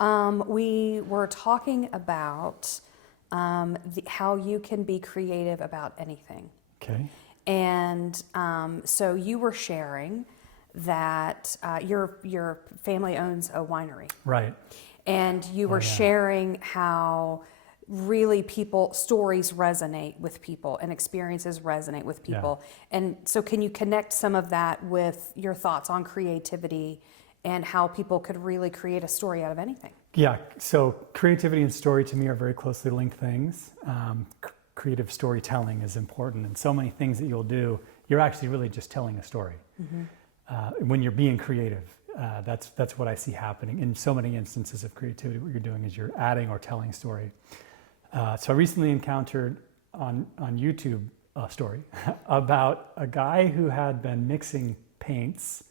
We were talking about how you can be creative about anything. Okay. And so you were sharing that your family owns a winery. Right. And you were sharing how really stories resonate with people and experiences resonate with people. And so can you connect some of that with your thoughts on creativity and how people could really create a story out of anything? Yeah, so creativity and story to me are very closely linked things. Creative storytelling is important, and so many things that you'll do, you're actually really just telling a story. When you're being creative, that's what I see happening in so many instances of creativity. What you're doing is you're adding or telling a story. So I recently encountered on YouTube a story about a guy who had been mixing paints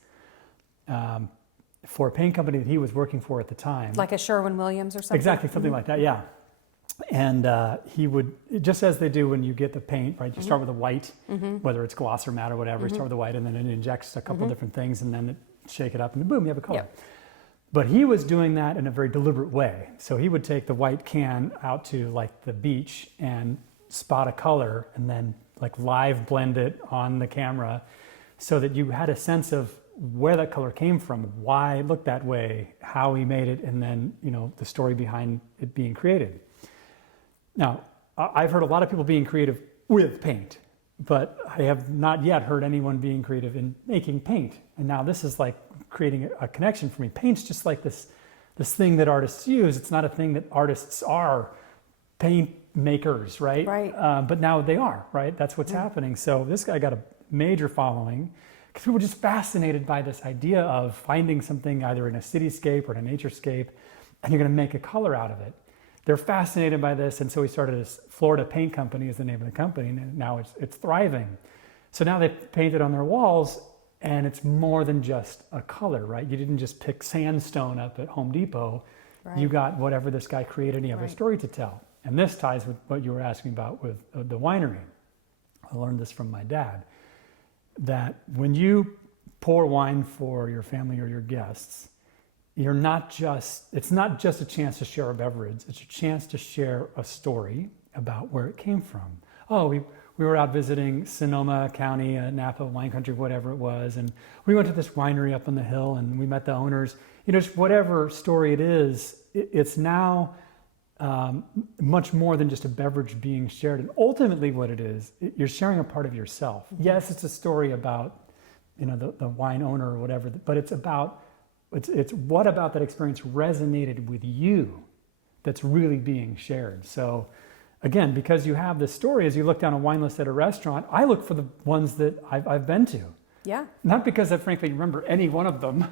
for a paint company that he was working for at the time. Like a Sherwin-Williams or something? Exactly, something like that, yeah. And he would, just as they do when you get the paint, right? You start with a white, whether it's gloss or matte or whatever, you start with a white and then it injects a couple different things and then shake it up and boom, you have a color. Yep. But he was doing that in a very deliberate way. So he would take the white can out to like the beach and spot a color and then like live blend it on the camera so that you had a sense of where that color came from, why it looked that way, how he made it, and then, you know, the story behind it being created. Now, I've heard a lot of people being creative with paint, but I have not yet heard anyone being creative in making paint. And now this is like creating a connection for me. Paint's just like this thing that artists use. It's not a thing that artists are paint makers, right? Right. But now they are, right? That's what's happening. So this guy got a major following because people were just fascinated by this idea of finding something either in a cityscape or in a naturescape, and you're going to make a color out of it. They're fascinated by this, and so he started this Florida Paint Company is the name of the company, and now it's thriving. So now they painted on their walls, and it's more than just a color, right? You didn't just pick sandstone up at Home Depot. Right. You got whatever this guy created, and you have a story to tell. And this ties with what you were asking about with the winery. I learned this from my dad, that when you pour wine for your family or your guests, it's not just a chance to share a beverage, it's a chance to share a story about where it came from. Oh, we were out visiting Sonoma County, Napa wine country, whatever it was, and we went to this winery up on the hill and we met the owners. You know, just whatever story it is, it's now much more than just a beverage being shared. And ultimately what it is, you're sharing a part of yourself. Yes, it's a story about, you know, the wine owner or whatever, but it's what about that experience resonated with you that's really being shared. So again, because you have this story, as you look down a wine list at a restaurant, I look for the ones that I've been to. Yeah. Not because I frankly remember any one of them,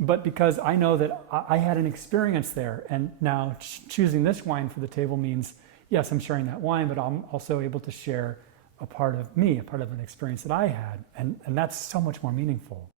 but because I know that I had an experience there. And now choosing this wine for the table means, yes, I'm sharing that wine, but I'm also able to share a part of me, a part of an experience that I had. And that's so much more meaningful.